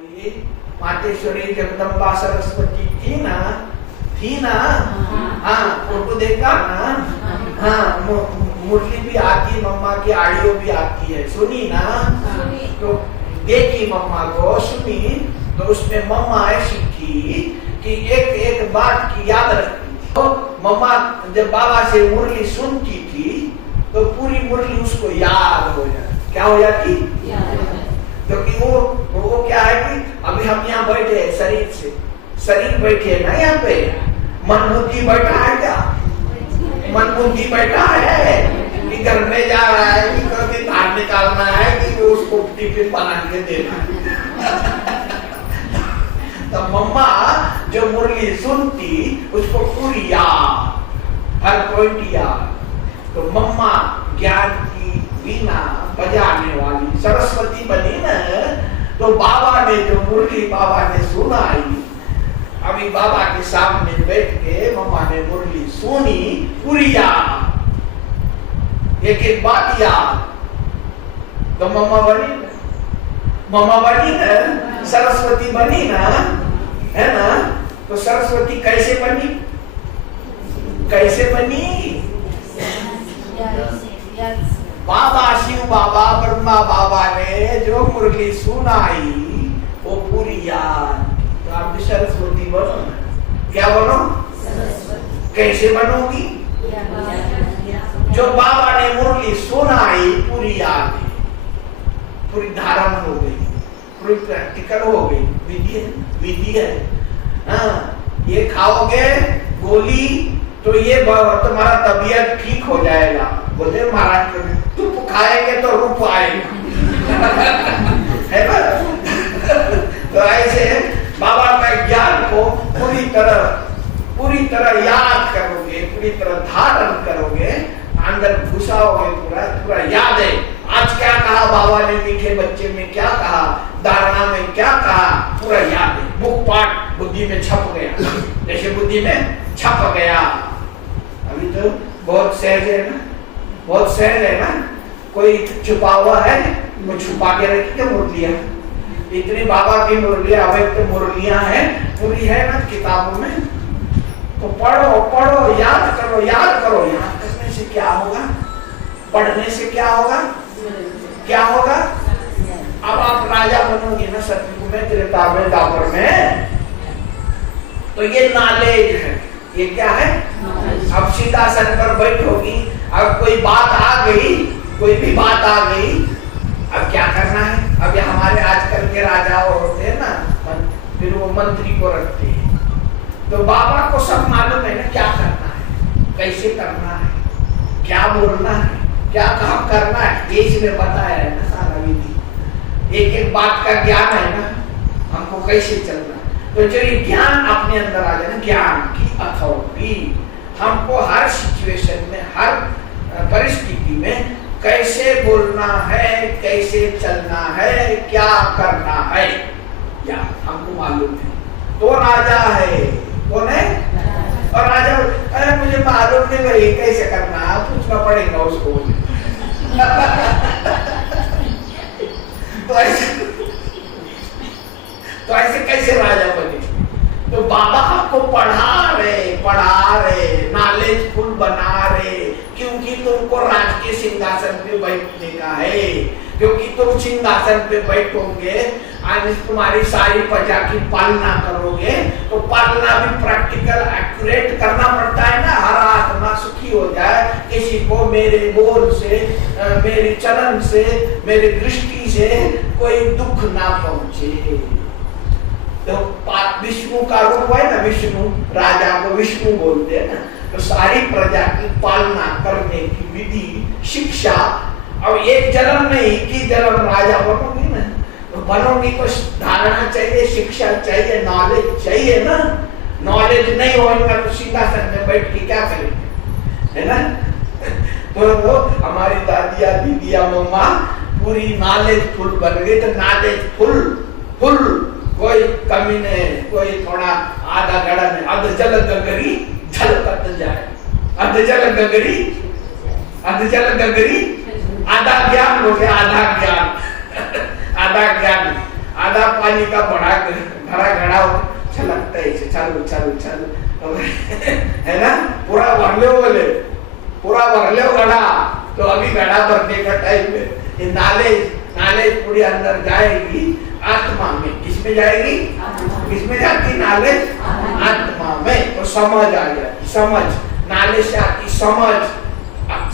हमारी मातेश्वरी जगदम्बा सरस्वती थी ना हाँ फोटो देखा ना हाँ मुरली भी आती, मम्मा की ऑडियो भी आती है, सुनी ना तो देखी मम्मा को, सुनी तो उसमें मम्मा ऐसी थी कि एक बात की याद रखती थी। तो मम्मा जब बाबा से मुरली सुनती थी तो पूरी मुरली उसको याद हो जाती। क्या हो जाती? क्योंकि वो क्या है कि अभी हम यहाँ बैठे हैं, शरीर बैठे है ना, यहाँ पे मन बुद्धि बैठा है क्या? मन बुद्धि बैठा है कि घर में जा रहा है कि कभी धार निकालना है कि उसको टिफिन बना के देना है। तो मम्मा जो मुरली सुनती उसको पूरी याद, हर पॉइंट याद। तो मम्मा ज्ञान की वीणा बजाने वाली सरस्वती बनी ना। तो बाबा ने जो मुरली बाबा ने सुनाई, अभी बाबा के सामने बैठ के मम्मा ने मुरली सुनी, पूरी याद, एक बात याद। तो मम्मा बनी ना, सरस्वती बनी ना, है ना। तो सरस्वती कैसे बनी? बाबा शिव बाबा ब्रह्मा बाबा ने जो मुरली सुनाई वो पूरी याद। तो आप भी सरस्वती बनो। क्या बनो? कैसे बनोगी? जो बाबा ने मुरली सुनाई पूरी याद है, पूरी धारण हो गई, पूरी प्रैक्टिकल हो गई, विधि है। हाँ, ये खाओगे गोली तो ये तुम्हारा तबीयत ठीक हो जाएगा। बोले महाराज तुम खाएंगे तो रूप आएगा। है ना? तो ऐसे बाबा का ज्ञान को पूरी तरह याद करोगे, पूरी तरह धारण करोगे, अंदर घुसाओगे, पूरा याद है। आज क्या कहा बाबा ने, मीठे बच्चे में क्या कहा, धारणा में क्या कहा, पूरा याद है। मुख पाठ बुद्धि में छप गया, जैसे बुद्धि में छप गया। अभी तो बहुत सहज है ना। कोई छुपा हुआ है, वो छुपा के रखी क्या मुरलियां? इतनी बाबा की मुरलियां, अवैध तो मुरलियां हैं, पूरी है ना किताबों में। तो पढ़ो, याद करो। याद करने से क्या होगा? पढ़ने से क्या होगा? अब आप राजा बनोगे ना सतयुग में, त्रेता में, द्वापर में, तो ये नॉलेज है। ये क्या है? अब सिंहासन पर बैठोगी, अब कोई भी बात आ गई, अब क्या करना है? अब ये हमारे आजकल के राजा होते हैं ना, फिर वो मंत्री को रखते हैं। तो बाबा को सब मालूम है ना, क्या करना है, कैसे करना है, क्या बोलना है, क्या काम करना है, ये इसमें बताया है ना सारा विधि। एक बात का ज्ञान है ना, हमको कैसे चलना है। तो चलिए ज्ञान अपने अंदर आ जाए, ज्ञान की अथॉरिटी। हमको हर सिचुएशन में, हर परिस्थिति में कैसे बोलना है, कैसे चलना है, क्या करना है, या हमको मालूम है। तो राजा है, कौन है? और राजा, अरे मुझे मालूम नहीं भाई कैसे करना है, पूछना पड़ेगा उसको। तो ऐसे कैसे राजा बने? तो बाबा आपको पढ़ा रहे, नॉलेजफुल बना रहे, क्योंकि तुमको राज के सिंहासन पे बैठने का है। क्योंकि तुम सिंहासन पे बैठोगे, आज तुम्हारी सारी प्रजा की पालना करोगे, तो पालना भी प्रैक्टिकल एक्यूरेट करना पड़ता है ना। हर आत्मा सुखी हो जाए, किसी को मेरे बोल से, मेरे चलन से, मेरी दृष्टि से कोई दुख ना पहुंचे। तो विष्णु का रूप है ना, विष्णु राजा को विष्णु बोलते हैं ना। तो सारी प्रजा की पालना करने की विधि, शिक्षा। अब एक जन्म नहीं कि जन्म राजा बनोगी ना, तो बनोगी तो धारणा चाहिए, शिक्षा चाहिए, नॉलेज चाहिए ना। नॉलेज नहीं होगा तो सिंहासन में बैठ के क्या करेंगे, है ना। तो हमारी दादिया, दीदिया, मम्मा पूरी नॉलेज फुल बन गई। तो नॉलेज फुल, कोई कमी नहीं, कोई थोड़ा आधा गड़ा नहीं। अध जल गगरी झलकत जाए, अध जल गगरी आधा ज्ञान हो गया, आधा आधा पानी का बड़ा घड़ा घड़ा छलकता है, चालू चालू चालू है ना, पूरा भर लो बोले, पूरा भर लो घड़ा। तो अभी घड़ा भरने का टाइम है, ये नालेज पूरी अंदर जाएगी आत्मा में। किसमें जाएगी? किसमें जाती नालेज? आत्मा में। तो समझ आ जाती, समझ, नालेज से आती समझ,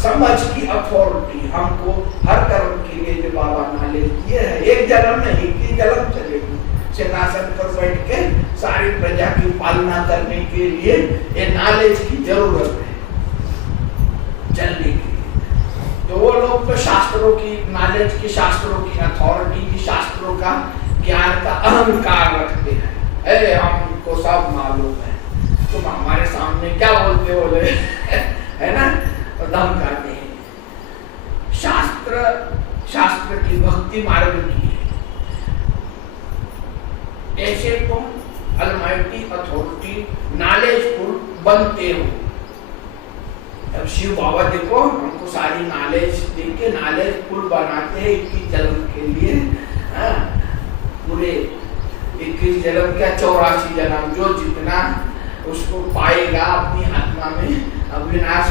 समझ की अथॉरिटी। हमको हर कर्म के लिए जो बाबा नालेज दिए है, एक जन्म नहीं, एक जन्म चलेगी। सिंहासन पर बैठ के सारी प्रजा की पालना करने के लिए ये नालेज की जरूरत है चलने के लिए। तो वो लोग तो शास्त्रों की नॉलेज की, शास्त्रों की अथॉरिटी की, शास्त्रों का ज्ञान का अहंकार रखते हैं। अरे हमको सब मालूम है, तुम हमारे सामने क्या बोलते हो बोले है ना, तो दम करते हैं। शास्त्र की भक्ति मार्ग की है। ऐसे तुम अलमाइटी अथॉरिटी नॉलेजफुल बनते हो। अब शिव बाबा देखो हमको सारी नॉलेज देके नॉलेजफुल बनाते हैं 21 जन्म के लिए। पूरे 21 जन्म क्या 84 जन्म, जो जितना उसको पाएगा अपनी आत्मा में, अब विनाश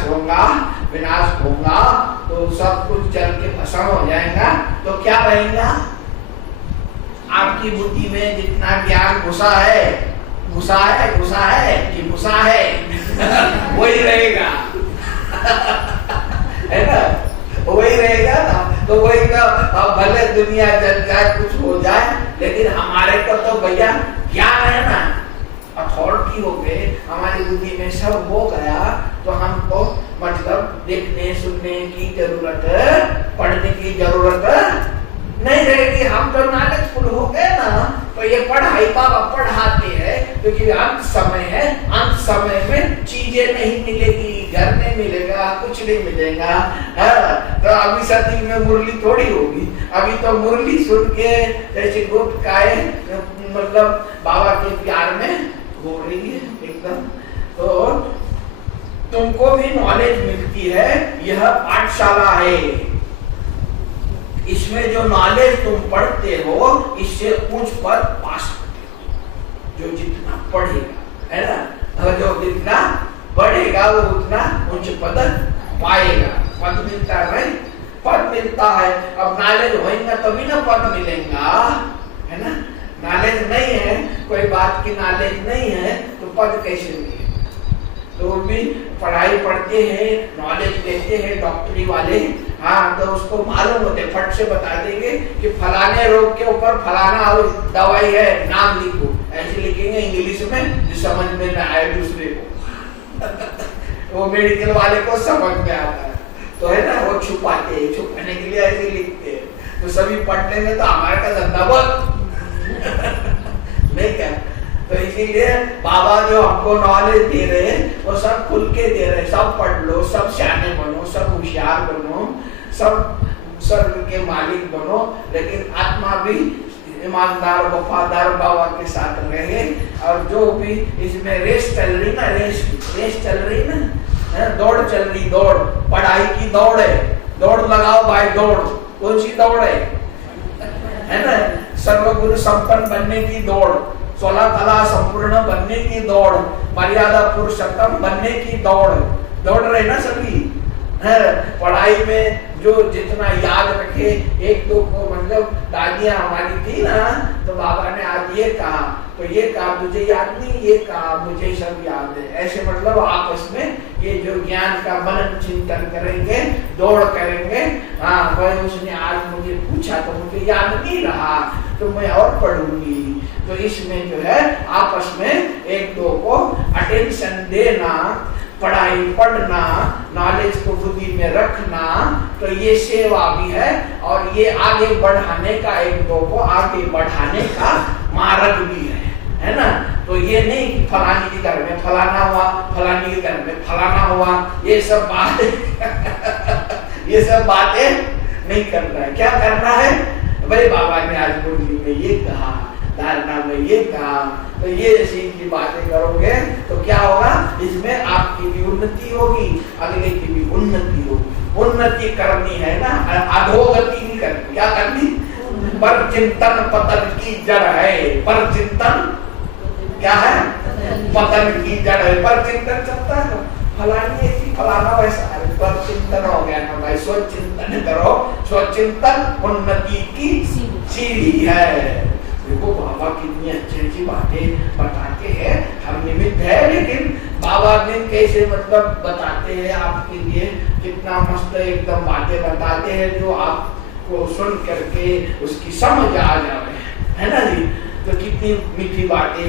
होगा तो सब कुछ जल के भस्म हो जाएगा। तो क्या रहेगा? आपकी बुद्धि में जितना ज्ञान घुसा है वही रहेगा है ना, वही रहेगा ना। तो वही का भले दुनिया जल जाए, कुछ हो जाए, लेकिन हमारे को तो भैया ज्ञान है ना, अथॉरिटी हो गए, हमारी बुद्धि में सब हो गया। तो हमको मतलब देखने सुनने की जरूरत है, पढ़ने की जरूरत नहीं रहेगी। हम तो नॉलेजफुल हो गए ना, तो ये पढ़ाई बाबा पढ़ाते हैं, क्योंकि अंत समय है। अंत समय में चीजें नहीं मिलेगी, घर नहीं मिलेगा, कुछ नहीं मिलेगा। तो अभी सती में मुरली थोड़ी होगी, अभी तो मुरली सुन के जैसे गुटखाए मतलब बाबा के प्यार में हो रही है एकदम। तो तुमको भी नॉलेज मिलती है, यह पाठशाला है। इसमें जो नॉलेज तुम पढ़ते हो, इससे उच्च पद पा सकते हो। जो जितना पढ़ेगा है ना, और जो जितना पढ़ेगा वो उतना उच्च पद पाएगा। पद मिलता है भाई, पद मिलता है। अब नॉलेज होगा तभी ना पद मिलेगा, है ना। नॉलेज नहीं है, कोई बात की नॉलेज नहीं है, तो पद कैसे मिलेगा? तो भी पढ़ाई पढ़ते हैं, नॉलेज लेते हैं डॉक्टरी वाले। हाँ, तो उसको मालूम होते, फट से बता देंगे कि फलाने रोग के ऊपर फलाना दवाई है, नाम लिखो। ऐसे लिखेंगे इंग्लिश में जो समझ में न आए दूसरे को वो मेडिकल वाले को समझ में आता है, तो है ना, वो छुपाते हैं, छुपाने के लिए ऐसे लिखते हैं। तो सभी पढ़ लेंगे तो हमारे का धंधा बहुत नहीं क्या। तो इसीलिए बाबा जो हमको नॉलेज दे रहे हैं, वो सब खुल के दे रहे हैं। सब पढ़ लो, सब सियाने बनो, सब होशियार बनो, सब स्वर्ग के मालिक बनो, लेकिन आत्मा भी ईमानदार वफादार बाबा के साथ रहे। और जो भी इसमें रेस चल रही ना, रेस चल रही ना, दौड़ चल रही, दौड़ पढ़ाई की दौड़ है, दौड़ लगाओ भाई, दौड़। कौन सी दौड़ है ना? सर्वगुण संपन्न बनने की दौड़, 16 कला संपूर्ण बनने की दौड़, मर्यादा पुरुषोत्तम बनने की दौड़ रहे ना सभी। पढ़ाई में जो जितना याद रखे, एक दो को मतलब दादियां हमारी थी ना, तो बाबा ने आज ये कहा, तो ये कहा मुझे याद नहीं, ये कहा मुझे सब याद है। ऐसे मतलब आपस में ये जो ज्ञान का मनन चिंतन करेंगे, दौड़ करेंगे। हाँ भाई, उसने आज मुझे पूछा तो मुझे याद नहीं रहा, तो मैं और पढ़ूंगी। तो इसमें जो है आपस में एक दो को अटेंशन देना, पढ़ाई पढ़ना, नॉलेज को बुद्धि में रखना, तो ये सेवा भी है। और ये आगे बढ़ाने का, एक दो को आगे बढ़ाने का मार्ग भी है ना। तो ये नहीं कि फलानी के घर में फलाना हुआ, फलानी के घर में फलाना हुआ, ये सब बात ये सब बातें नहीं करना है। क्या करना है भाई? बाबा ने आज मुरली में ये कहा, धारणा में ये कहा, तो ये चीज की बातें करोगे तो क्या होगा? इसमें आपकी भी उन्नति होगी, अगले की भी उन्नति होगी। उन्नति करनी है ना, अधोगति नहीं करनी। क्या करनी? पर चिंतन पतन की जड़ है। पर चिंतन क्या है? पतन की जड़ है। पर चिंतन चलता है, फलानी ऐसी फलाना वैसा, पर चिंतन हो गया ना भाई। स्व चिंतन करो, स्व चिंतन उन्नति की सीढ़ी है। देखो बाबा कितनी अच्छी अच्छी बातें बताते हैं, हम निमित्त है, लेकिन बाबा ने कैसे मतलब बताते हैं आपके लिए, कितना मस्त एकदम बातें बताते हैं जो आपको सुन करके उसकी समझ आ जाए, है ना जी। तो कितनी मीठी बातें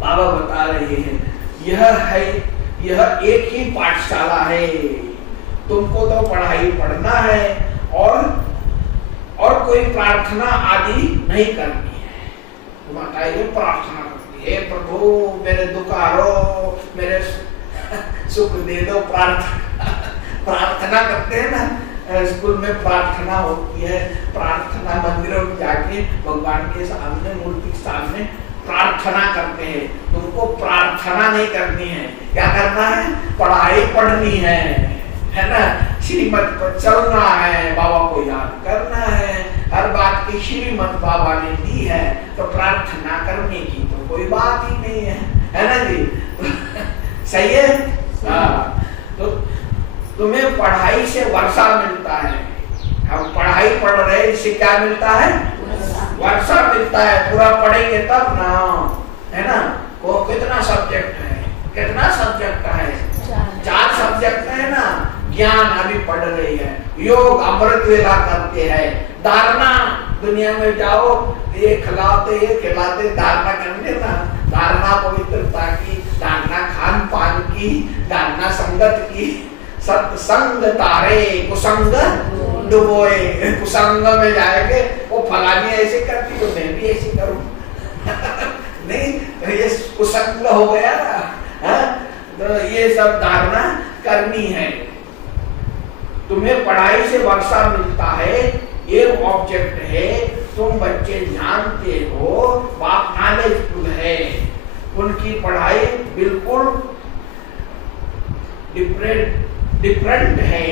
बाबा बता रहे हैं। यह एक ही पाठशाला है, तुमको तो पढ़ाई पढ़ना है और कोई प्रार्थना आदि नहीं करनी है। माता ये प्रार्थना करती है, प्रभु मेरे दुख हरो, मेरे सुख दे दो, प्रार्थना करते हैं ना, स्कूल में प्रार्थना होती है, प्रार्थना मंदिरों में जाके भगवान के सामने, मूर्ति के सामने प्रार्थना करते हैं। तुमको प्रार्थना नहीं करनी है, क्या करना है? पढ़ाई पढ़नी है ना, श्रीमत पर चलना है, बाबा को याद करना है, हर बात की श्रीमत बाबा ने दी है, तो प्रार्थना करने की तो कोई बात ही नहीं है ना जी। सही है? तो तुम्हें पढ़ाई से वर्षा मिलता है। हम पढ़ाई पढ़ रहे हैं, इससे क्या मिलता है? वर्षा मिलता है। पूरा पढ़ेंगे तब ना, है ना। वो कितना सब्जेक्ट है? कितना सब्जेक्ट है? 4 सब्जेक्ट है ना। ज्ञान अभी पढ़ रही है, योग अमृत वेला करते हैं, धारणा दुनिया में जाओ, ये खिलाते धारणा करने ना, धारणा पवित्रता की, धारणा खान पान की, धारणा संगत की, सत्संग तारे कुसंग डुबोए। कुसंग में जाएंगे, वो फलानी ऐसे करती तो मैं भी ऐसे करूं नहीं, ये कुसंग हो गया ना। तो ये सब धारणा करनी है। तुम्हें पढ़ाई से वर्षा मिलता है, ये ऑब्जेक्ट है, तुम बच्चे जानते हो, बाप नॉलेजफुल है, उनकी पढ़ाई बिल्कुल डिफरेंट है।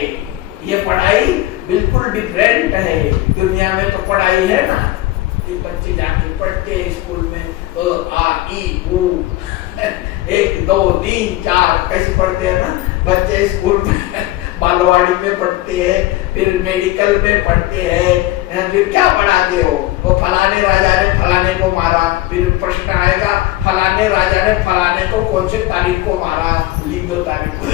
ये पढ़ाई बिल्कुल डिफरेंट है। दुनिया में तो पढ़ाई है ना, ये बच्चे जाके पढ़ते हैं स्कूल में, आ ई उ 1 2 3 4 कैसे पढ़ते हैं ना बच्चे स्कूल में। बालवाड़ी में पढ़ते हैं, फिर मेडिकल में पढ़ते हैं, फिर क्या पढ़ाते हो? वो फलाने राजा ने फलाने को मारा, फिर प्रश्न आएगा फलाने राजा ने फलाने को कौन से तारीख को मारा, लिख दो तारीख को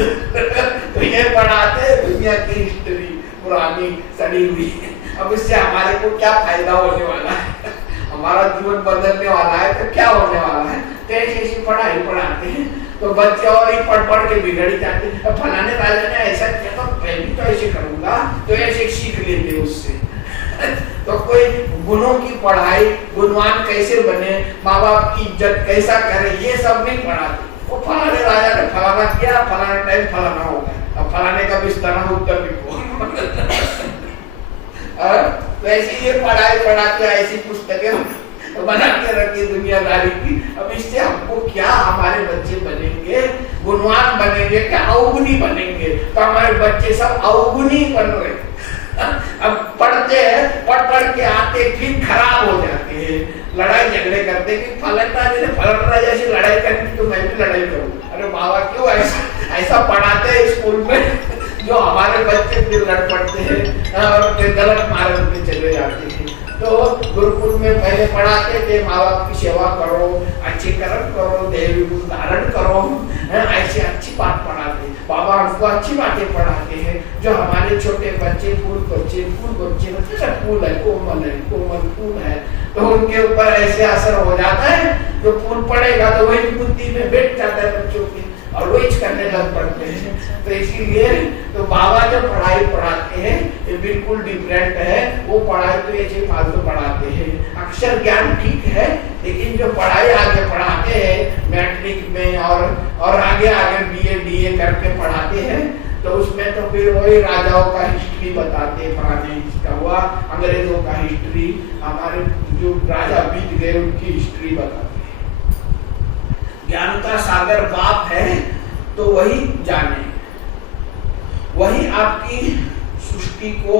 तो ये पढ़ाते दुनिया की हिस्ट्री पुरानी सड़ी हुई। अब इससे हमारे को क्या फायदा होने वाला है? हमारा जीवन बदलने वाला है तो क्या होने वाला है? ऐसी पढ़ाई पढ़ाते हैं तो बच्चे और ही पढ़ के बिगड़ जाते हैं। फलाने राजा ने ऐसा किया तो मैं भी तो ऐसे करूंगा, तो ऐसे सीख लेते उससे तो कोई गुणों की पढ़ाई, गुणवान कैसे बने, माँ बाप की इज्जत कैसा करे, ये सब नहीं पढ़ाते। वो फलाने राजा ने फलाना किया, फलाने टाइम फलाना हो गया, अब फलाने का विस्तार उत्तर लिखो वैसे ये पढ़ाई पढ़ाते, ऐसी पुस्तकें बना के रखी दुनियादारी की। अब इससे हमको क्या, हमारे बच्चे बनेंगे गुणवान बनेंगे क्या अवगुणी बनेंगे? तो हमारे बच्चे सब अवगुणी बन रहे अब पढ़ते हैं, पढ़ के आते फिर खराब हो जाते हैं, लड़ाई झगड़े करते कि फलाना जैसे लड़ाई करनी तो मैं भी लड़ाई करूँ। अरे बाबा क्यों ऐसा पढ़ाते हैं स्कूल में जो हमारे बच्चे फिर लड़ पड़ते हैं और फिर गलत मार्ग पे चले जाते हैं। तो गुरुकुल में पहले पढ़ाते थे माँ बाप की सेवा करो, अच्छे कर्म करो, देवी गुण धारण करो, ऐसे अच्छी बात पढ़ाते। बाबा हमको अच्छी बातें पढ़ाते हैं। जो हमारे छोटे बच्चे फूल बच्चे सब फूल है, कोमल फूल है, तो उनके ऊपर ऐसे असर हो जाता है। जो फूल पड़ेगा तो वही बुद्धि में बैठ जाता है बच्चों की और वही करने लग पड़ते हैं। तो इसीलिए तो बाबा जो पढ़ाई पढ़ाते हैं ये बिल्कुल डिफरेंट है। वो पढ़ाई तो ऐसे फालतू पढ़ाते हैं, अक्षर ज्ञान ठीक है, लेकिन जो पढ़ाई आगे पढ़ाते हैं मैट्रिक में और आगे BA DA करके पढ़ाते हैं, तो उसमें तो फिर वही राजाओं का हिस्ट्री बताते हैं, पुराने इसका हुआ, अंग्रेजों का हिस्ट्री, हमारे जो राजा बीत गए उनकी हिस्ट्री बताते हैं। ज्ञान का सागर बाप है तो वही जाने, वही आपकी सृष्टि को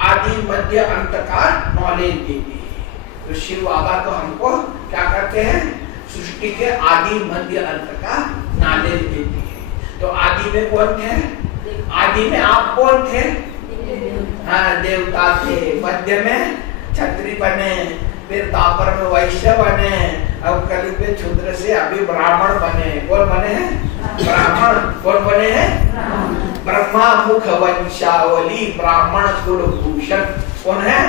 आदि मध्य अंत का नॉलेज देती है। तो शिव बाबा तो हमको क्या करते हैं, सृष्टि के आदि मध्य अंत का नॉलेज देती है। तो आदि में कौन थे, आदि में आप कौन थे, हाँ देवता थे, मध्य में क्षत्रिय बने, फिर द्वापर में वैश्य बने, अब कलयुग में शूद्र से अभी ब्राह्मण बने। कौन बने हैं, ब्राह्मण। कौन बने हैं, ब्रह्मा मुख वंशावली ब्राह्मण कुल भूषण। कौन है,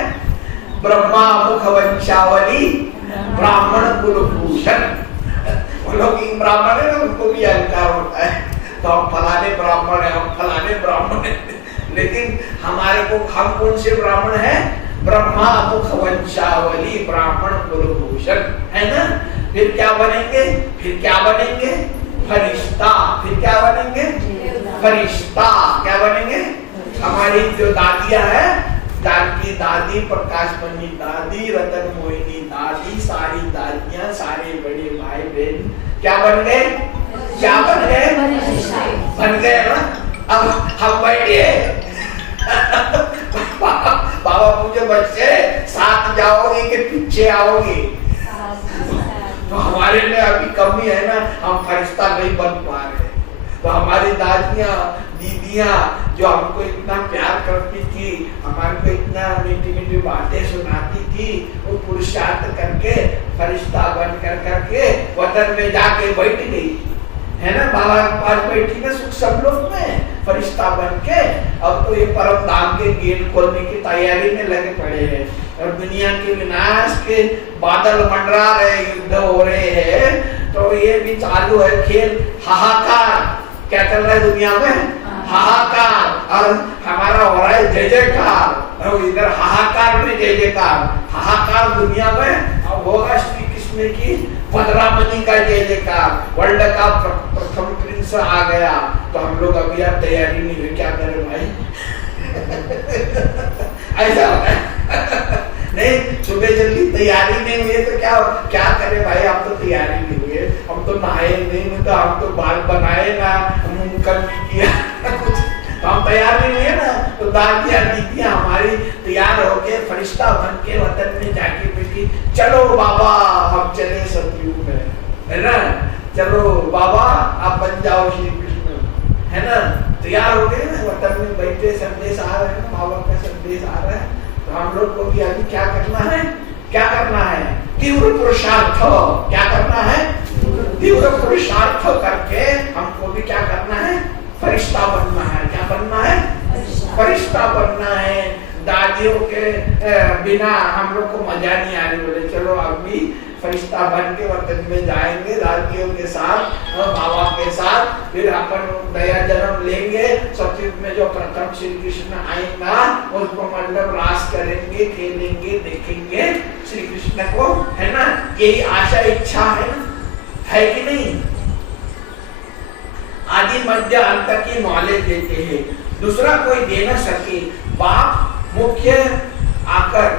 ब्रह्मा मुख वंशावली ब्राह्मण कुल भूषण। वो लोग ब्राह्मण है ना, उनको भी अहंकार होता है, तो हम फलाने ब्राह्मण है, हम फलाने ब्राह्मण है। लेकिन हमारे को हम कौन से ब्राह्मण है, ब्रह्मा मुख वंशावली ब्राह्मण कुलभूषण, है ना। फिर क्या बनेंगे, फिर क्या बनेंगे, फरिश्ता। फिर क्या बनेंगे, फरिश्ता। क्या बनेंगे, हमारी जो दादियां है, जानकी दादी, प्रकाश मणि दादी, रतन मोहिनी दादी, सारी दादियां, सारे बड़े भाई बहन क्या बन गए, क्या बन गए, बन गए ना। अब हम बैठिए बाबा पूछे बच्चे साथ जाओगे कि पीछे आओगे, तो हमारे में अभी कमी है ना, हम फरिश्ता नहीं बन पा रहे। तो हमारी दादियां दीदियां जो हमको इतना प्यार करती थी, हमारे को इतना मीठी मीठी बातें सुनाती थी, वो पुरुषार्थ करके फरिश्ता बन करके वतन में जाके बैठ गई है ना। बाबा के पास बैठी ना सुख सब लोग में फरिश्ता बन के। अब तो ये परम धाम के गेट खोलने की तैयारी में लगे पड़े हैं, और दुनिया के विनाश के बादल मंडरा रहे, युद्ध हो रहे हैं, तो ये भी चालू है खेल, हाहाकार। क्या चल रहा है दुनिया में, हाहाकार, और हमारा हो रहा है जय जयकार, और इधर हाहाकार में जय जयकार। हाहाकार दुनिया में अब होगा श्री कृष्ण की पदरामणि का जय जयकार, वर्ल्ड का प्रथम प्रिंस आ गया। तो हम लोग अभी यार तैयारी नहीं हुई, क्या करें भाई ऐसा होता है नहीं, सुबह जल्दी तैयारी नहीं हुई तो क्या करें भाई, हम तो तैयारी नहीं हुई, हम तो नहाए नहीं, तो हम तो बाल बनाए ना, मुंह कर नहीं किया कुछ, तो हम तैयार नहीं हुए ना। तो दादियां दीदियां हमारी तैयार होके फरिश्ता बन के वतन में जाके बैठी, चलो बाबा हम चले सतयुग में, है ना, चलो बाबा आप बन जाओ श्री कृष्ण, है ना। तैयार हो गए ना, वतन में बैठे, संदेश आ रहे हैं, बाबा का संदेश आ रहा है। तो हम लोग को भी अभी क्या करना है, क्या करना है, तीव्र पुरुषार्थ। क्या करना है, तीव्र पुरुषार्थ करके हमको भी क्या करना है, फरिश्ता बनना है। क्या बनना है, फरिश्ता बनना है। दादियों के बिना हम लोग को मजा नहीं आ रही, बोले चलो अभी फरिश्ता बन के वतन में जाएंगे दादियों के साथ और बाबा के साथ, फिर अपन नया जन्म लेंगे। सतयुग में जो प्रथम श्री कृष्ण आएगा उसको मतलब रास करेंगे, खेलेंगे, देखेंगे श्री कृष्ण को, है ना। यही आशा इच्छा है ना, है कि नहीं। आदि मध्य अंत की नॉलेज देते हैं, दूसरा कोई दे न सके। बाप मुख्य आकर,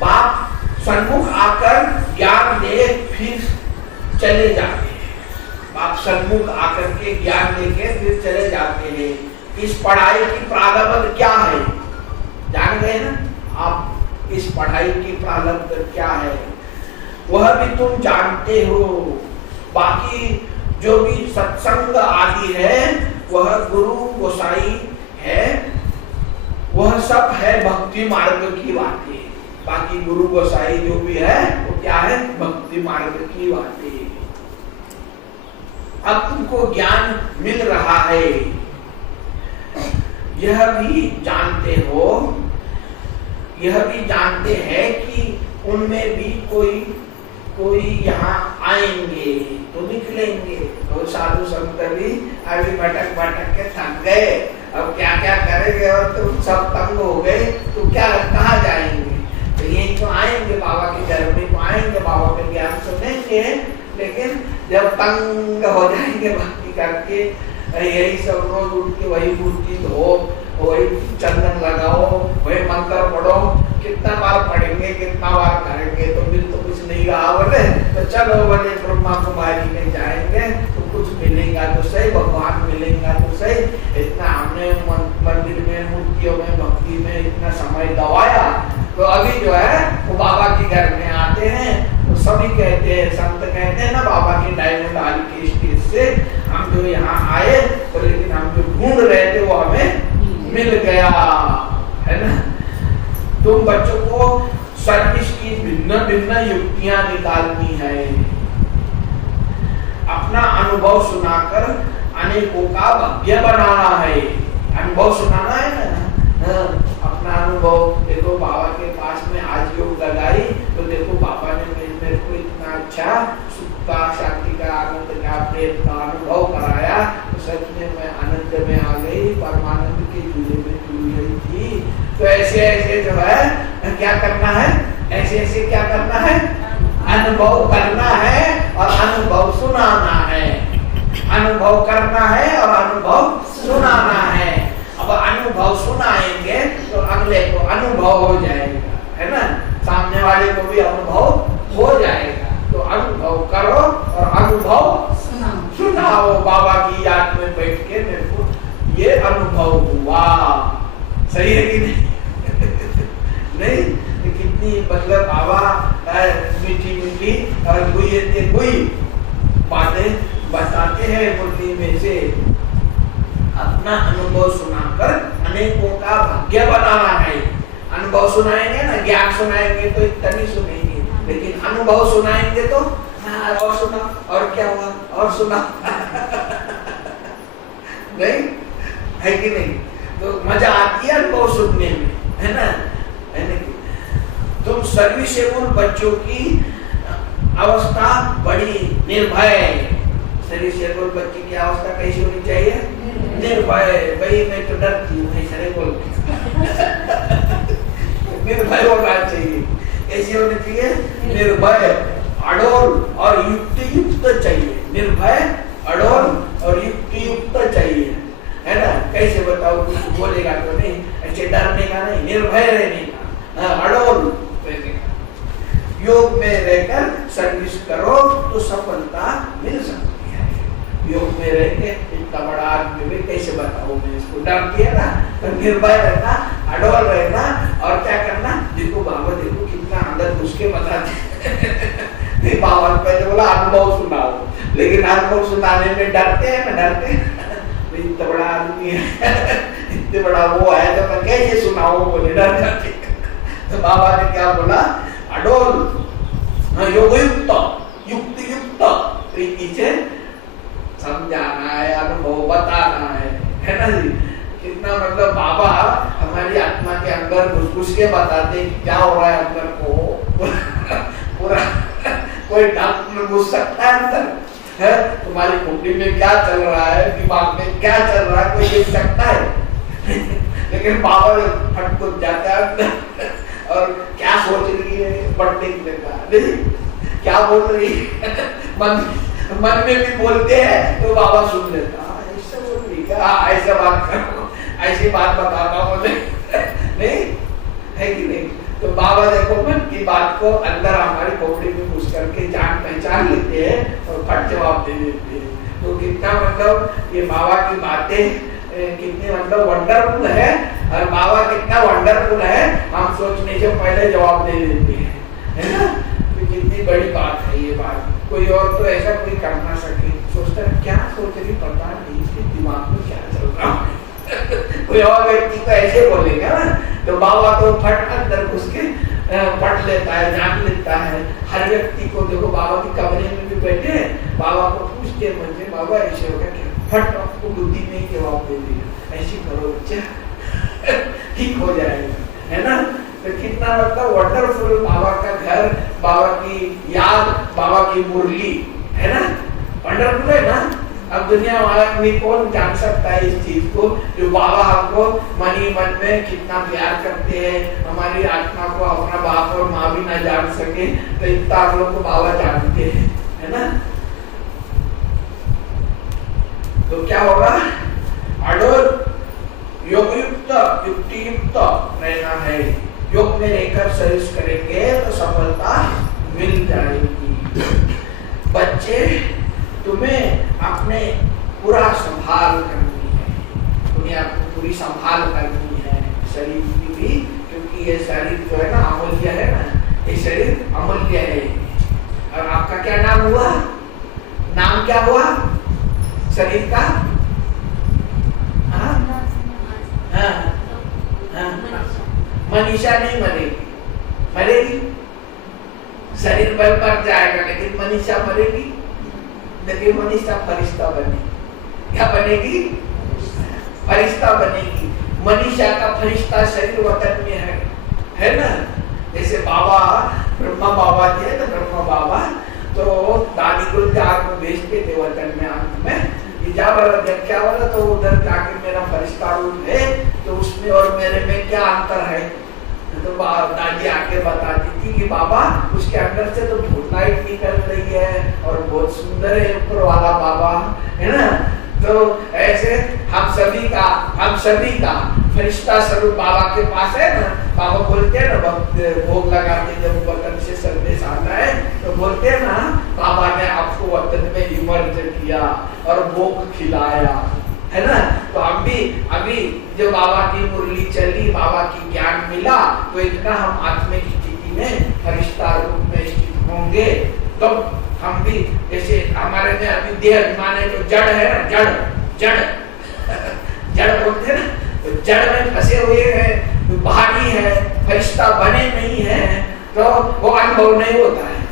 बाप सन्मुख आकर ज्ञान दे फिर चले जाते हैं। बाप सन्मुख आकर के ज्ञान देके फिर चले जाते हैं। इस पढ़ाई की प्रारब्ध क्या है, जान गए ना आप, इस पढ़ाई की प्रारब्ध क्या है वह भी तुम जानते हो। बाकी जो भी सत्संग आदि है वह गुरु गोसाई है, वह सब है भक्ति मार्ग की बातें। बाकी गुरु गोसाई जो भी है वो क्या है, भक्ति मार्ग की बातें। अब तुमको ज्ञान मिल रहा है, यह भी जानते हो, यह भी जानते हैं कि उनमें भी कोई यहाँ आएंगे तो निकलेंगे। तो साधु संत भी अभी भटक के थक गए, अब क्या क्या करेंगे, और तो सब तंग हो गए, तो क्या कहाँ जाएंगे। तो यही तो आएंगे, बाबा के घर में तो आएंगे, बाबा के ज्ञान सुनेंगे, लेकिन जब तंग हो जाएंगे भक्ति करके, यही सब रोज उठ के वही मूर्ति धो, वही चंदन लगाओ, वही मंत्र पढ़ो, कितना बार पढ़ेंगे, कितना बार करेंगे, तो मिल तो कुछ नहीं रहा बोले, तो चलो बोले ब्रह्मा कुमारी में जाएंगे तो कुछ मिलेगा तो सही, भगवान मिलेगा तो सही। इतना हमने मंदिर में, मूर्तियों में, भक्ति में इतना हमें गवाया, तो अभी जो है वो बाबा के घर में आते हैं तो सभी कहते हैं, संत कहते हैं ना बाबा के डायमंड हाल के स्टेज से हम जो यहाँ आए तो लेकिन हम जो ढूंढ रहे थे वो हमें मिल गया, है ना। तुम बच्चों को सर्विस की भिन्न भिन्न युक्तियां निकालनी है, अपना अनुभव सुनाकर अनेकों का भाग्य बनाना है। अनुभव सुनाना है ना, अपना अनुभव। देखो बाबा के पास में आज योग लगाई तो देखो बाबा ने मेरे को इतना अच्छा सुख का, शांति का, आनंद का, प्रेम का अनुभव कराया, तो सच में मैं आनंद में आ गई, परमानंद के झूले में झूल गई थी। तो ऐसे ऐसे जो है क्या करना है, ऐसे ऐसे क्या करना है, अनुभव करना है और अनुभव सुनाना है। अनुभव करना है और अनुभव सुनाना है। अब अनुभव सुनाएंगे तो अगले को अनुभव हो जाएगा, है ना, सामने वाले को भी अनुभव हो जाएगा। तो अनुभव करो और अनुभव सुनाओ। बाबा की याद में बैठ के मेरे को ये अनुभव हुआ, सही है कि नहीं? नहीं, कितनी मतलब बाबा मीठी मीठी और कोई बातें बताते हैं मुरली में से। अपना अनुभव सुनाकर अनेकों का भाग्य बनाना है। अनुभव सुनाएंगे ना, ज्ञान सुनाएंगे तो इतना नहीं सुनेंगे, लेकिन अनुभव सुनाएंगे तो और सुना, और क्या हुआ, और सुना नहीं है कि नहीं? तो मजा आती है अनुभव सुनने में, है ना, है ना। तुम सर्विसेबल बच्चों की अवस्था बड़ी निर्भय। सर्विसेबल बच्चे की अवस्था कैसी होनी चाहिए? निर्भय। भाई मैं तो डरती हूँ, नहीं सरे बोल निर्भय होना चाहिए। कैसी होनी चाहिए? निर्भय, अडोल और युक्ति युक्त चाहिए। निर्भय, अडोल और युक्ति युक्त चाहिए, है ना। कैसे बताओ, कुछ बोलेगा तो नहीं, ऐसे डरने का नहीं, निर्भय रहने का, अडोल रहने का। योग में रहकर सर्विस करो तो सफलता मिल सकती है। योग में रह के इतना बड़ा आदमी भी कैसे बताऊं मैं इसको, डरती है ना। तो निर्भय रहना, अडोल रहना और क्या करना, देखो बाबा देखो कितना अंदर घुस के बताते बाबा ने पहले बोला अनुभव सुनाओ, लेकिन अनुभव सुनाने में डरते हैं ना, डरते हैं इतना बड़ा आदमी है, इतने बड़ा वो है तो मैं कैसे सुनाऊं, बोले डर जाते। तो बाबा ने क्या बोला, अडोल, योगयुक्त, युक्ति युक्त प्रीति से समझाना है, अनुभव बताना है ना जी। कितना मतलब बाबा हमारी आत्मा के अंदर घुस के बताते क्या हो रहा है अंदर को पूरा कोई डॉक्टर घुस सकता है अंदर, है तुम्हारी कुंडली में क्या चल रहा है, दिमाग में क्या चल रहा है, कोई देख सकता है लेकिन बाबा फट को जाता है और क्या सोच रही है पढ़ने के लिए, क्या बोल रही है मन में भी बोलते हैं तो बाबा सुन लेता, ऐसा बोल रही क्या, ऐसा बात करो, ऐसी बात बताता बोले नहीं है कि नहीं। तो बाबा देखो मन की बात को अंदर हमारी खोपड़ी में घुस करके जान पहचान लेते हैं और फट जवाब दे देते हैं। तो कितना मतलब ये बाबा की बातें कितनी मतलब वंडरफुल है, और बाबा कितना वंडरफुल है हम सोचने से पहले जवाब दे देते हैं, है ना। तो कितनी बड़ी बात है ये बात, कोई और तो ऐसा कोई कर ना सके। सोचता है क्या सोच रही पता नहीं, इसके दिमाग में क्या चल रहा है कोई और व्यक्ति तो ऐसे बोलेगा ना, तो बाबा तो फट अंदर घुस के पढ़ लेता है, जान लेता है हर व्यक्ति को। देखो बाबा की कमरे में भी बैठे बाबा को पूछते मुझे बाबा ऐसे होगा क्या, फट आपको बुद्धि में जवाब दे देगा, ऐसी करो बच्चा ठीक हो जाएगा, है ना। तो कितना मतलब वंडरफुल बाबा का घर, बाबा की याद, बाबा की मुरली, है ना, वंडरफुल है ना। अब दुनिया में कौन जान सकता है इस चीज को, जो बाबा हमको मन ही मन में कितना प्यार करते हैं, हमारी आत्मा को अपना बाप और माँ भी ना जान सके तो इतना हम लोग को बाबा जानते हैं, है ना। तो क्या होगा, अडोल योगयुक्त युक्तियुक्त रहना है। योग में रहकर सर्विस करेंगे तो सफलता मिल जाएगी। बच्चे तुम्हें अपने पूरा संभाल करनी है, तुम्हें अपनी पूरी संभाल करनी है शरीर की भी, क्योंकि शरीर अमूल्य है। और आपका क्या नाम हुआ? नाम क्या हुआ शरीर का? हाँ? हाँ? हाँ? मनीषा नहीं मरेगी, मरेगी शरीर बल मर जाएगा, लेकिन मनीषा मरेगी। लेकिन मनीषा फरिश्ता बनेगी। क्या बनेगी? फरिश्ता बनेगी। मनीषा का फरिश्ता शरीर वतन में है ना। जैसे बाबा ब्रह्मा बाबा थे तो ब्रह्मा बाबा तो दादी को को भेजते थे वतन में, अंत में जा वाला क्या वाला तो उधर जाके मेरा फरिश्ता रूप है तो उसमें और मेरे में क्या अंतर है। तो दादी आके बताती थी कि बाबा उसके अंदर से तो धूप लाइट निकल रही है और बहुत सुंदर है ऊपर वाला बाबा, है ना। तो ऐसे हम सभी का फरिश्ता स्वरूप बाबा के पास है ना। बाबा बोलते हैं ना, भोग लगाते जब वतन से संदेश आता है तो बोलते हैं ना, बाबा ने आपको वतन में इमर्ज किया और भोग खिलाया, है ना। तो हम भी अभी जो बाबा की मुरली चली, बाबा की ज्ञान मिला, तो इतना हम आत्मिक स्थिति में फरिश्ता रूप में स्थित होंगे। तो हम भी जैसे हमारे में अभी देह अभिमान है, जो जड़ है ना, जड़ जड़ बोलते हैं ना, तो जड़ में फंसे हुए हैं, तो भारी है, फरिश्ता बने नहीं है, तो वो अनुभव नहीं होता है।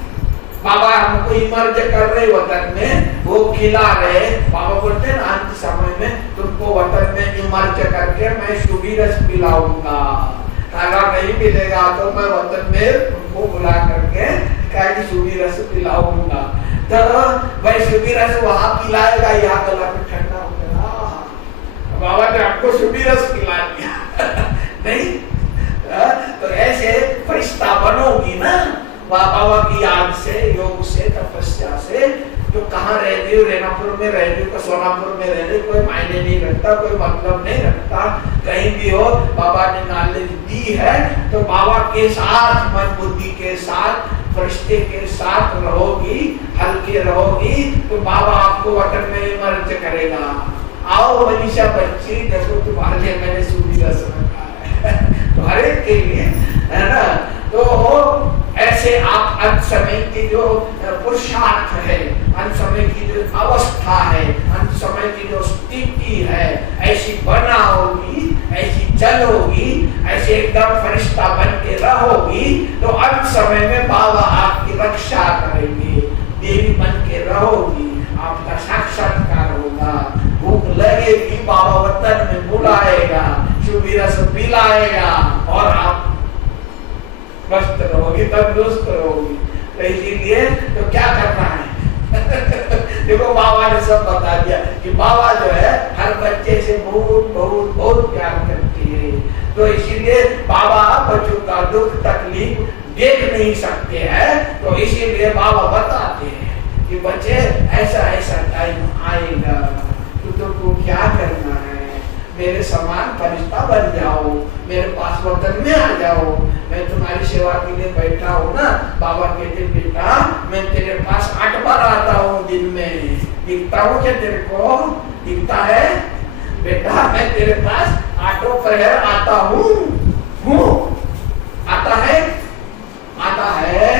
बाबा हमको इमर्ज कर रहे वतन में, वो खिला रहे। बाबा बोलते हैं ना, अंत समय में तुमको वतन में इमर्ज करके मैं शुभी रस पिलाऊंगा। अगर नहीं मिलेगा तो मैं वतन में तुमको बुला करके क्या शुभी रस पिलाऊंगा। तो भाई शुभी रस वहां पिलाएगा, यहाँ गला में ठंडा हो गया। बाबा ने आपको शुभी रस पिला दिया नहीं। तो ऐसे फरिश्ता बनोगी ना बाबा की याद से, योग से, तपस्या से। जो कहाँ रह रही हो, रेनापुर में रह रही हो, सोनापुर में रह रही हो, कोई मायने नहीं रखता, कोई मतलब नहीं रखता। कहीं भी हो, बाबा ने नॉलेज दी है तो बाबा के साथ, मन बुद्धि के साथ, फरिश्ते के साथ रहोगी, हल्के रहोगी, तो बाबा आपको वतन में इमर्ज करेगा। आओ मनीषा बच्ची, देखो तुम्हारे लिए मैंने सूदी रस रखा है तो हर एक के लिए, है ना। तो ऐसे आप अंत समय की जो पुरुषार्थ है, अंत समय की जो अवस्था है, अंत समय की जो स्थिति है, ऐसी बनाओगी, ऐसी चलोगी, ऐसे एकदम फरिश्ता बन के रहोगी, तो अंत समय में बाबा आपकी रक्षा करेंगे। देवी बन के रहोगी, आपका साक्षात्कार होगा। भूख लगेगी, बाबा वतन में बुलाएगा, शुभी रस पिलाएगा और आप स्वस्थ रहोगी, तंदुरुस्त रहोगी। तो इसीलिए तो क्या करना है देखो बाबा ने सब बता दिया कि बाबा जो है हर बच्चे से बहुत बहुत बहुत प्यार करती है। तो इसीलिए बाबा बच्चों का दुख तकलीफ देख नहीं सकते हैं, तो इसीलिए बाबा बताते हैं कि बच्चे ऐसा ऐसा टाइम आएगा, तो तुमको क्या करना है, मेरे समान फरिश्ता बन जाओ, मेरे पास वतन में आ जाओ, मैं तुम्हारी सेवा के लिए बैठा हूँ ना। बाबा कहते बेटा मैं तेरे पास 8 बार आता हूँ दिन में, दिखता हूँ क्या तेरे को? दिखता है बेटा, मैं तेरे पास 8 प्रहर आता हूँ। आता है, आता है,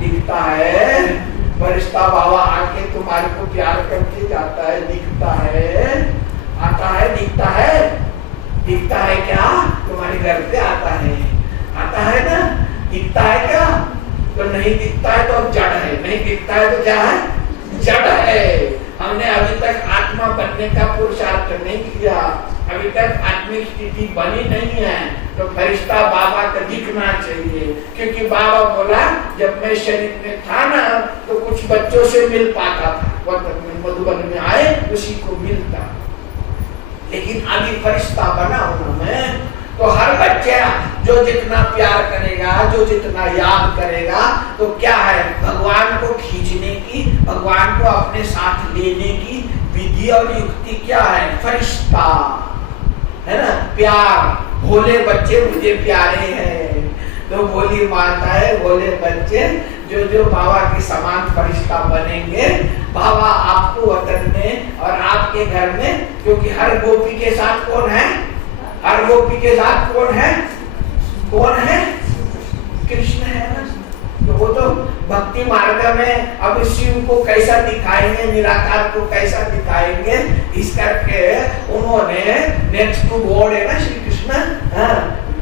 दिखता है। फरिश्ता बाबा आके तुम्हारे को प्यार करके जाता है, दिखता है, आता है, दिखता है। दिखता है क्या? तुम्हारे घर पे आता है, आता है ना। दिखता है क्या? तो नहीं दिखता है तो अब जड़ है, नहीं दिखता है तो क्या है? जड़ है। हमने अभी तक आत्मा बनने का पुरुषार्थ नहीं किया, अभी तक आत्मिक स्थिति बनी नहीं है। तो फरिश्ता बाबा का दिखना चाहिए, क्योंकि बाबा बोला जब मैं शरीर में था ना तो कुछ बच्चों से मिल पाता था, वतन में मधुबन में आए उसी को मिलता, लेकिन अभी फरिश्ता बना हूं मैं, तो हर बच्चा जो जितना प्यार करेगा, जो जितना याद करेगा, तो क्या है भगवान को खींचने की, भगवान को अपने साथ लेने की विधि और युक्ति क्या है? फरिश्ता, है ना। प्यार, भोले बच्चे मुझे प्यारे हैं, तो भोली माता है, भोले बच्चे जो जो बाबा के समान फरिश्ता बनेंगे, बाबा आपको वतन में और आपके घर में, क्योंकि हर गोपी के साथ कौन है? हर गोपी के साथ कौन है? कौन है? कृष्ण है ना। भक्ति मार्ग में अब शिव को कैसा दिखाएंगे, निराकार को कैसा दिखाएंगे, इस करके उन्होंने नेक्स्ट टू गॉड है ना श्री कृष्ण,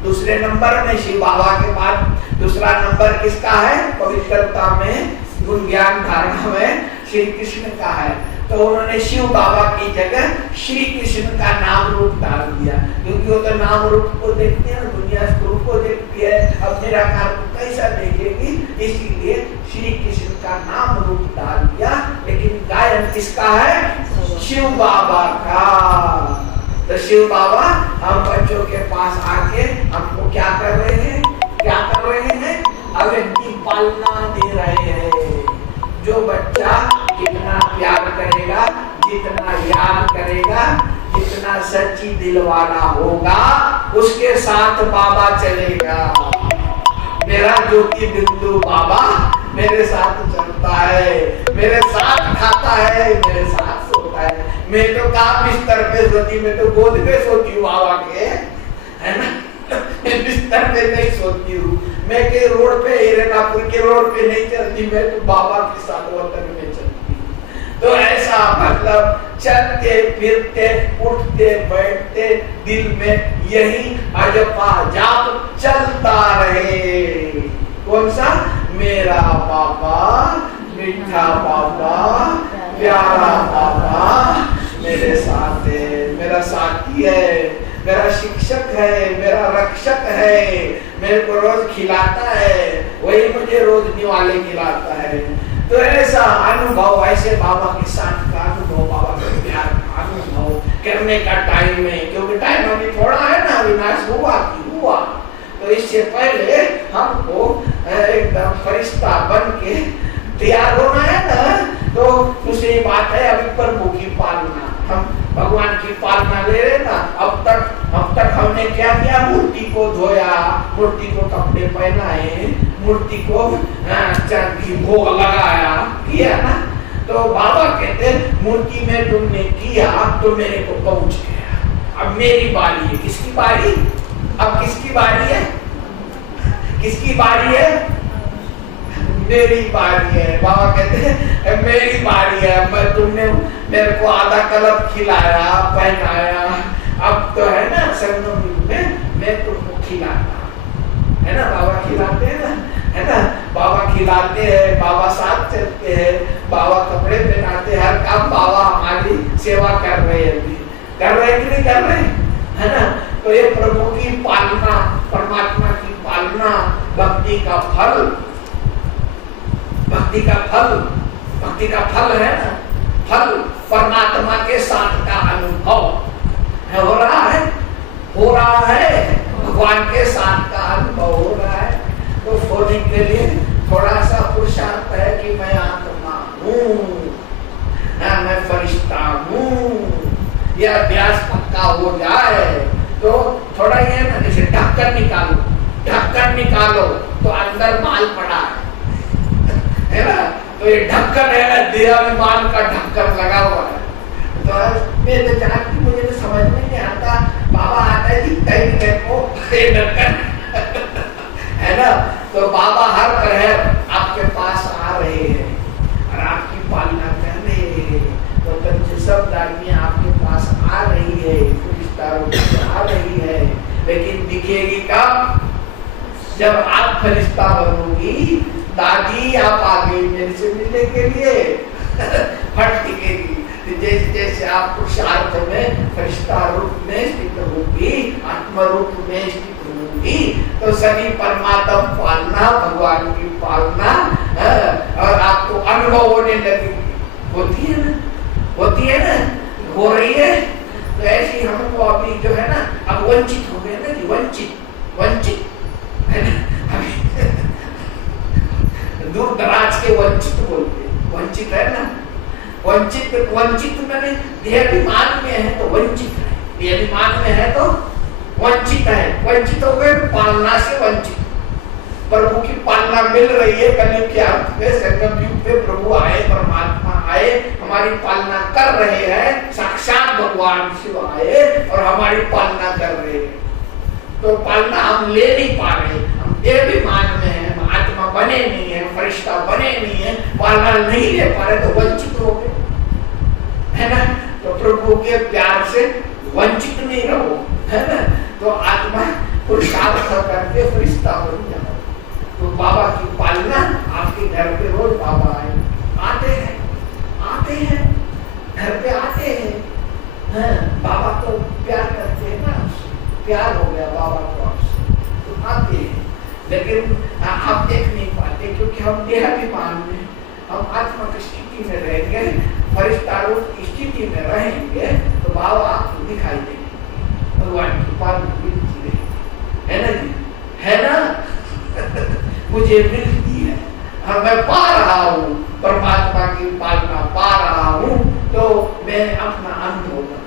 दूसरे नंबर में शिव बाबा के बाद दूसरा नंबर किसका है पवित्रता में, गुण ज्ञान धारणा में श्री कृष्ण का है। तो उन्होंने शिव बाबा की जगह श्री कृष्ण का नाम रूप डाल दिया, क्योंकि वो तो नाम रूप को देखते हैं, दुनिया स्वरूप को देखती है, अब निराकार को कैसा देखेगी, इसीलिए श्री कृष्ण का नाम रूप डाल दिया। लेकिन गायन किसका है, शिव बाबा का। तो शिव बाबा हम बच्चों के पास आके हमको क्या कर रहे हैं, क्या कर रहे हैं, अवैधी पालना दे रहे हैं। जो बच्चा जितना प्यार करेगा, जितना याद करेगा, जितना सच्ची दिल वाला होगा, उसके साथ बाबा चलेगा। मेरा ज्योति बिंदु बाबा मेरे साथ चलता है, मेरे साथ खाता है, मेरे साथ सोता है। मैं तो कहाँ बिस्तर पे सोती, मैं तो गोद पे सोती हूँ बाबा के, है ना, मैं बिस्तर पे नहीं सोती हूँ, मैं के रोड पे, हिरणापुर के रोड पे नहीं चलती, मैं तो बाबा के साथ वतन में चलती हूँ। तो ऐसा मतलब चलते फिरते उठते बैठते दिल में यही अजपा जाप चलता रहे। कौन सा, मेरा बाबा, मीठा बाबा, प्यारा बाबा मेरे साथ है, मेरा साथी है, मेरा शिक्षक है, मेरा रक्षक है, मेरे को रोज खिलाता है, वही मुझे रोज निवाले खिलाता है। तो ऐसा अनुभव, ऐसे बाबा के साथ का अनुभव, बाबा के प्यार का अनुभव करने का टाइम है, क्योंकि टाइम अभी थोड़ा है ना, विनाश हुआ कि हुआ। तो इससे पहले हमको एकदम फरिश्ता बन के तैयार होना है ना। तो दूसरी बात है अभी प्रभु की पालना, हम भगवान की पालना ले रहे ना। अब तक हमने क्या किया, मूर्ति को धोया, मूर्ति को कपड़े पहनाए, मूर्ति को चांदी भोग लगाया, किया ना। तो बाबा कहते मूर्ति में तुमने किया तो मेरे को पहुंच गया, अब मेरी बारी है। किसकी बारी, अब किसकी बारी है, किसकी बारी है, मेरी बारी है। बाबा कहते हैं मेरी बारी है, मैं तुमने मेरे को आधा कलब खिलाया पहनाया, अब तो है ना संगम में मैं तुमको खिलाता, है ना, बाबा खिलाते हैं ना, है ना, बाबा खिलाते हैं, बाबा साथ चलते हैं, बाबा कपड़े पहनाते हैं, हर काम बाबा हमारी सेवा कर रहे हैं, अभी कर रहे कि नहीं कर रहे, है ना। तो ये प्रभु की पालना, परमात्मा की पालना, भक्ति का फल, भक्ति का फल, भक्ति का फल है ना, फल परमात्मा के साथ का अनुभव है, हो रहा है, हो रहा है, भगवान के साथ का अनुभव हो रहा है। तो होने के लिए थोड़ा सा पुरुषार्थ है कि मैं आत्मा हूँ, मैं फरिश्ता हूँ, यह अभ्यास पक्का हो जाए तो थोड़ा ये ना, जैसे ढक्कन निकालो, ढक्कन निकालो तो अंदर माल पड़ा है ना, तो ये ढक्कन है ना, देहाभिमान का ढक्कन लगा हुआ है। तो मैं तो जानती, मुझे तो समझ में नहीं आता, बाबा आता है दिखता ही मेरे को ये ढक्कन है ना। तो बाबा हर तरह आपके पास आ रहे हैं और आपकी पालना कर रहे हैं। तो कच्चे शब्द आदमी आपके पास आ रही है, फरिश्ता आ रही है, लेकिन दिखेगी कब, जब आप फरिश्ता बनोगी। दादी आप आ गई मेरे से मिलने के लिए फट दिखेगी। जैसे जैसे आप पुरुषार्थ में फरिश्ता रूप में स्थित होगी, आत्मा रूप में स्थित होगी, तो सभी परमात्मा पालना, भगवान की पालना और आपको अनुभव होने लगेगी। होती है ना, होती है ना, हो रही है। तो ऐसी हमको अभी जो है ना, अब वंचित हो गए ना, वंचित, वंचित है ना, अभी दूर दराज के वंचित बोलते, वंचित है ना, वंचित, वंचित मैंने देहाभिमान में है तो वंचित है, देहाभिमान में है तो वंचित है, वंचित हो गए पालना से वंचित। प्रभु की पालना मिल रही है, कलयुग के अंत में संगम युग में प्रभु आए, परमात्मा आए, हमारी पालना कर रहे हैं, साक्षात भगवान शिव आए और हमारी पालना कर रहे हैं। तो पालना हम ले नहीं पा रहे, हम देहाभिमान में है, आत्मा बने नहीं है, फरिश्ता बने नहीं है, पालना नहीं ले पा रहे तो वंचित हो गए, है ना। तो प्रभु के प्यार से वंचित नहीं रहो, है ना। तो आत्मा पुरुषार्थ करके फरिश्ता बन जाओ। तो बाबा की पालना, आपके घर पे रोज बाबा आते हैं घर पे आते हैं, बाबा तो प्यार करते हैं ना, प्यार हो गया बाबा को आपसे, तो आते हैं। लेकिन आप देख नहीं पाते क्योंकि हम देहाभिमान में, हम आत्मा की स्थिति में रहेंगे, फरिश्तारों की स्थिति में रहेंगे तो बाबा आपको दिखाई देंगे, भगवान की पालना मिलती रहेगी, है ना जी, है ना। मुझे मिलती है, हाँ मैं पा रहा हूँ, परमात्मा की पालना पा रहा हूँ, तो मैं अपना अंत होगा।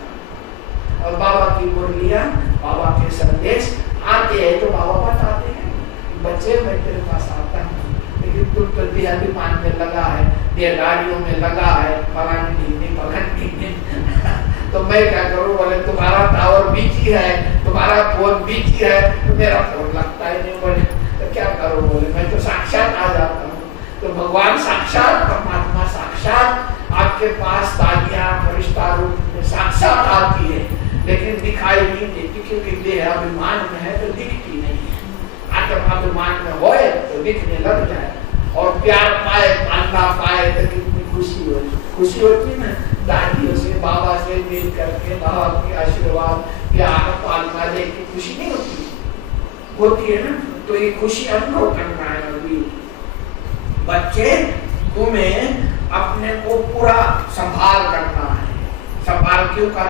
और बाबा की मुरलियाँ, बाबा के संदेश आते हैं तो बाबा बताते हैं, बच्चे मैं तेरे पास आता हूँ, लेकिन तुम तो देहाभिमान में लगा है, देहदारियों में लगा है, फलाने दिन तो मैं क्या करूँ, बोले तुम्हारा टावर बिजी है, तुम्हारा फोन बिजी है, तो मेरा फोन लगता ही नहीं, बोले तो क्या करो, बोले मैं तो साक्षात आ जाता हूँ। तो भगवान साक्षात, परमात्मा साक्षात आपके पास तालियां फरिश्ता रूप में साक्षात आती है, लेकिन दिखाई नहीं देती क्योंकि देहाभिमान में है तो दिखती नहीं है। आत्माभिमान में होए तो दिखने लग जाए, और प्यार पाए, पालना पाए तो कितनी खुशी होती ना, दादियों से बाबा से मिल करके, बाबा के आशीर्वाद, प्यार, पालना लेके खुशी नहीं होती है ना। तो ये खुशी अनुभव करना है। अभी बच्चे तुम्हें अपने को पूरा संभाल करना है। संभाल क्यों करना